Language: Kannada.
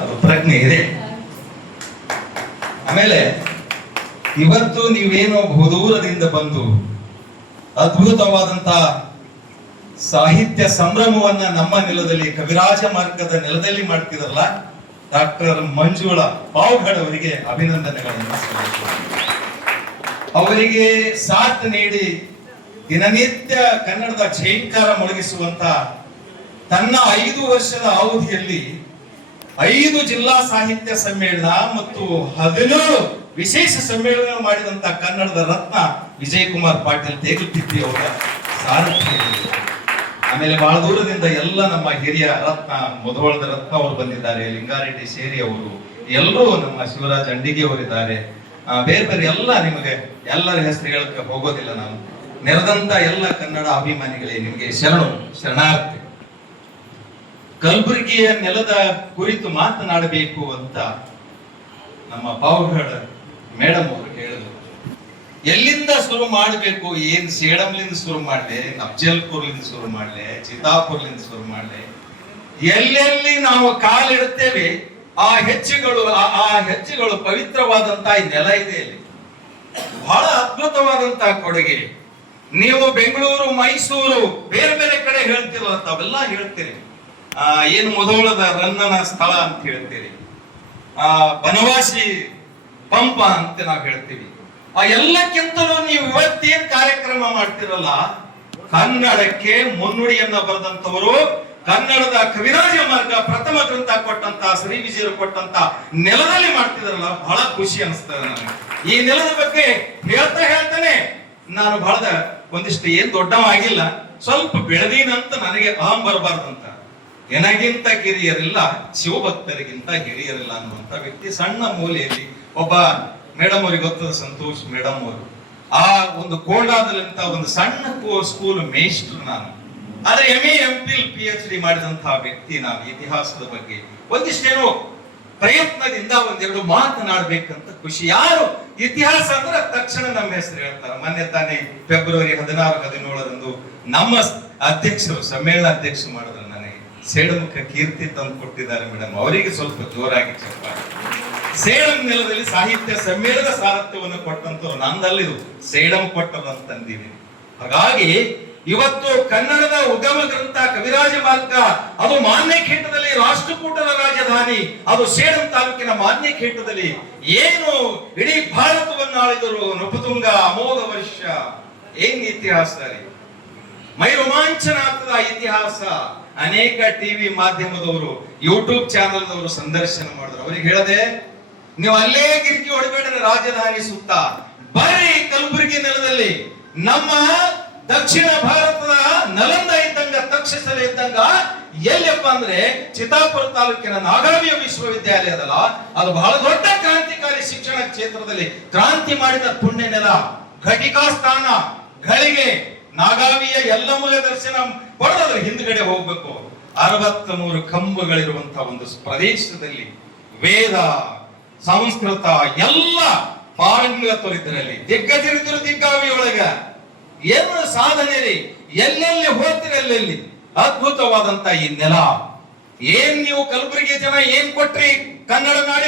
ಅದು ಪ್ರಜ್ಞೆ ಇದೆ. ಆಮೇಲೆ ಇವತ್ತು ನೀವೇನೋ ಬಹುದೂರದಿಂದ ಬಂದು ಅದ್ಭುತವಾದಂತ ಸಾಹಿತ್ಯ ಸಂಭ್ರಮವನ್ನ ನಮ್ಮ ನೆಲದಲ್ಲಿ, ಕವಿರಾಜ ಮಾರ್ಗದ ನೆಲದಲ್ಲಿ ಮಾಡ್ತಿದ್ರಲ್ಲ, ಡಾಕ್ಟರ್ ಮಂಜುಳಾ ಪಾವಗಡ್ ಅವರಿಗೆ ಅಭಿನಂದನೆಗಳನ್ನು ಅವರಿಗೆ ಸಾಥ್ ನೀಡಿ ದಿನನಿತ್ಯ ಕನ್ನಡದ ಝೇಂಕಾರ ಮೊಳಗಿಸುವಂತ ತನ್ನ 5 ವರ್ಷದ ಅವಧಿಯಲ್ಲಿ 5 ಜಿಲ್ಲಾ ಸಾಹಿತ್ಯ ಸಮ್ಮೇಳನ ಮತ್ತು 17 ವಿಶೇಷ ಸಮ್ಮೇಳನ ಮಾಡಿದಂತ ಕನ್ನಡದ ರತ್ನ ವಿಜಯಕುಮಾರ್ ಪಾಟೀಲ್ ತೇಗುತ್ತಿದ್ದಿ ಅವರ ಸಾರಥ್ಯ. ಆಮೇಲೆ ಬಹಳ ದೂರದಿಂದ ಎಲ್ಲ ನಮ್ಮ ಹಿರಿಯ ರತ್ನ, ಮುಧೋಳದ ರತ್ನ ಅವರು ಬಂದಿದ್ದಾರೆ, ಲಿಂಗಾರೆಡ್ಡಿ ಸೇರಿ ಅವರು, ಎಲ್ಲರೂ ನಮ್ಮ ಶಿವರಾಜ್ ಅಂಡಿಗೆ ಅವರಿದ್ದಾರೆ, ಬೇರೆ ಬೇರೆ ಎಲ್ಲ ನಿಮಗೆ ಎಲ್ಲರ ಹೆಸರು ಹೇಳಕ್ಕೆ ಹೋಗೋದಿಲ್ಲ. ನಾನು ನೆರೆದಂತ ಎಲ್ಲ ಕನ್ನಡ ಅಭಿಮಾನಿಗಳೇ ನಿಮಗೆ ಶರಣಾರ್ಥಿ. ಕಲಬುರಗಿಯ ನೆಲದ ಕುರಿತು ಮಾತನಾಡಬೇಕು ಅಂತ ನಮ್ಮ ಪಾವಗಡ್ ಮೇಡಮ್ ಅವರು ಹೇಳಿದ್ರು. ಎಲ್ಲಿಂದ ಶುರು ಮಾಡಬೇಕು, ಏನ್ ಸೇಡಂಲಿಂದ ಶುರು ಮಾಡ್ಲೆ, ಅಫ್ಜಲ್ಪುರ್ಲಿಂದ ಶುರು ಮಾಡ್ಲೆ, ಚಿತ್ತಾಪುರ್ಲಿಂದ ಶುರು ಮಾಡ್ಲೆ, ಎಲ್ಲೆಲ್ಲಿ ನಾವು ಕಾಲಿಡುತ್ತೇವೆ ಆ ಹೆಜ್ಜೆಗಳು ಪವಿತ್ರವಾದಂತ ಈ ನೆಲ ಇದೆ. ಇಲ್ಲಿ ಬಹಳ ಅದ್ಭುತವಾದಂತ ಕೊಡುಗೆ. ನೀವು ಬೆಂಗಳೂರು, ಮೈಸೂರು, ಬೇರೆ ಬೇರೆ ಕಡೆ ಹೇಳ್ತಿರಲ್ಲ, ತಾವೆಲ್ಲ ಹೇಳ್ತೀರಿ. ಏನು ಮುಧೋಳದ ರನ್ನನ ಸ್ಥಳ ಅಂತ ಹೇಳ್ತೀರಿ, ಬನವಾಸಿ ಪಂಪ ಅಂತ ನಾವು ಹೇಳ್ತೀವಿ. ಆ ಎಲ್ಲಕ್ಕಿಂತಲೂ ನೀವು ಇವತ್ತೇನ್ ಕಾರ್ಯಕ್ರಮ ಮಾಡ್ತಿರಲ್ಲ, ಕನ್ನಡಕ್ಕೆ ಮುನ್ನುಡಿಯನ್ನ ಬರೆದಂತವರು, ಕನ್ನಡದ ಕವಿರಾಜ ಮಾರ್ಗ ಪ್ರಥಮ ಗ್ರಂಥ ಕೊಟ್ಟಂತ ಶ್ರೀ ವಿಜಯರು ಕೊಟ್ಟಂತ ನೆಲದಲ್ಲಿ ಮಾಡ್ತಿದ್ರಲ್ಲ, ಬಹಳ ಖುಷಿ ಅನಿಸ್ತದೆ ನನಗೆ. ಈ ನೆಲದ ಬಗ್ಗೆ ಹೇಳ್ತಾನೆ ನಾನು ಬಹಳ ಒಂದಿಷ್ಟು ಏನ್ ದೊಡ್ಡವಾಗಿಲ್ಲ, ಸ್ವಲ್ಪ ಬೆಳೆದೀನಂತ ನನಗೆ ಅಹಂ ಬರಬಾರ್ದಂತ. ಎನಗಿಂತ ಕಿರಿಯರಿಲ್ಲ, ಶಿವಭಕ್ತರಿಗಿಂತ ಹಿರಿಯರಿಲ್ಲ ಅನ್ನುವಂತ ವ್ಯಕ್ತಿ. ಸಣ್ಣ ಮೂಲೆಯಲ್ಲಿ ಒಬ್ಬ ಮೇಡಮ್ ಅವ್ರಿಗೆ ಗೊತ್ತದ, ಸಂತೋಷ್ ಮೇಡಮ್ ಅವರು, ಆ ಒಂದು ಕೋಲಾರದಲ್ಲಿಂತ ಒಂದು ಸಣ್ಣ ಸ್ಕೂಲ್ ಮೇಸ್ಟ್ರು ನಾನು. ಆದ್ರೆ MA MPhil PhD ಮಾಡಿದಂತಹ ವ್ಯಕ್ತಿ ನಾನು. ಇತಿಹಾಸದ ಬಗ್ಗೆ ಒಂದಿಷ್ಟೇನೋ ಪ್ರಯತ್ನದಿಂದ ಒಂದೆರಡು ಮಾತನಾಡ್ಬೇಕಂತ ಖುಷಿ. ಯಾರು ಇತಿಹಾಸ ಅಂದ್ರೆ ತಕ್ಷಣ ನಮ್ಮ ಹೆಸರು ಹೇಳ್ತಾರೆ. ಮೊನ್ನೆ ತಾನೇ ಫೆಬ್ರವರಿ 16, 17ರಂದು ನಮ್ಮ ಅಧ್ಯಕ್ಷರು ಸಮ್ಮೇಳನ ಅಧ್ಯಕ್ಷ ಮಾಡಿದ್ರು ನನಗೆ ಸೇಡಮುಖ ಕೀರ್ತಿ ತಂದು ಕೊಟ್ಟಿದ್ದಾರೆ ಮೇಡಮ್. ಅವರಿಗೆ ಸ್ವಲ್ಪ ಜೋರಾಗಿ ಚಪ್ಪಾಳೆ. ಸೇಡಂ ನೆಲದಲ್ಲಿ ಸಾಹಿತ್ಯ ಸಮ್ಮೇಳನ ಸಾರಥ್ಯವನ್ನು ಕೊಟ್ಟಂತವ್ರು ನಂದಲ್ಲಿದು, ಸೇಡಂ ಕೊಟ್ಟದಂತಂದಿವಿ. ಹಾಗಾಗಿ ಇವತ್ತು ಕನ್ನಡದ ಉಗಮ ಗ್ರಂಥ ಕವಿರಾಜ ಮಾರ್ಗ, ಅದು ಮಾನ್ಯಖೇಟದಲ್ಲಿ ರಾಷ್ಟ್ರಕೂಟರ ರಾಜಧಾನಿ, ಅದು ಸೇಡಂ ತಾಲೂಕಿನ ಮಾನ್ಯಖೇಟದಲ್ಲಿ ಏನು ಇಡೀ ಭಾರತವನ್ನು ಆಳಿದರು ನೃಪತುಂಗ ಅಮೋಘ ವರ್ಷ. ಏನ್ ಇತಿಹಾಸ ರೀ, ಮೈ ರೋಮಾಂಚನ ಆಗ್ತದ ಇತಿಹಾಸ. ಅನೇಕ ಟಿವಿ ಮಾಧ್ಯಮದವರು, ಯೂಟ್ಯೂಬ್ ಚಾನೆಲ್ದವರು ಸಂದರ್ಶನ ಮಾಡಿದ್ರು. ಅವ್ರಿಗೆ ಹೇಳದೆ, ನೀವು ಅಲ್ಲೇ ಗಿರ್ಕಿ ಹೊಡಬೇಡ್ರಿ ರಾಜಧಾನಿ ಸುತ್ತ, ಬರ್ರಿ ಕಲಬುರಗಿ ನೆಲದಲ್ಲಿ. ನಮ್ಮ ದಕ್ಷಿಣ ಭಾರತದ ನಲಂದ ಇದ್ದಂಗ, ತಕ್ಷಶಿಲೆ ಇದ್ದಂಗ, ಎಲ್ಲಪ್ಪ ಅಂದ್ರೆ ಚಿತ್ತಾಪುರ ತಾಲೂಕಿನ ನಾಗಾವಿಯ ವಿಶ್ವವಿದ್ಯಾಲಯ ಅದಲ್ಲ, ಅದು ಬಹಳ ದೊಡ್ಡ ಕ್ರಾಂತಿಕಾರಿ ಶಿಕ್ಷಣ ಕ್ಷೇತ್ರದಲ್ಲಿ ಕ್ರಾಂತಿ ಮಾಡಿದ ಪುಣ್ಯ ನೆಲ. ಘಟಿಕಾ ಸ್ಥಾನ, ಗಳಿಗೆ ನಾಗಾವಿಯ ಎಲ್ಲಮ್ಮನ ದರ್ಶನ ಪಡೆದದ್ರ ಹಿಂದ್ಗಡೆ ಹೋಗ್ಬೇಕು. 63 ಕಂಬಗಳಿರುವಂತಹ ಒಂದು ಪ್ರದೇಶದಲ್ಲಿ ವೇದ, ಸಂಸ್ಕೃತ ಎಲ್ಲ ಪಾರಂಗತರಿದ್ದರಲ್ಲಿ ದಿಗ್ಗಜರಿದ್ದರು. ದಿಗ್ಗಾವಿ ಒಳಗ ಏನು ಸಾಧನೆ ರೀ, ಎಲ್ಲೆಲ್ಲಿ ಹೋಗ್ತೀರಿ ಎಲ್ಲೆಲ್ಲಿ ಅದ್ಭುತವಾದಂತ ಈ ನೆಲ. ಏನ್ ನೀವು ಕಲಬುರಗಿ ಜನ ಏನ್ ಕೊಟ್ರಿ ಕನ್ನಡ ನಾಡಿಗೆ?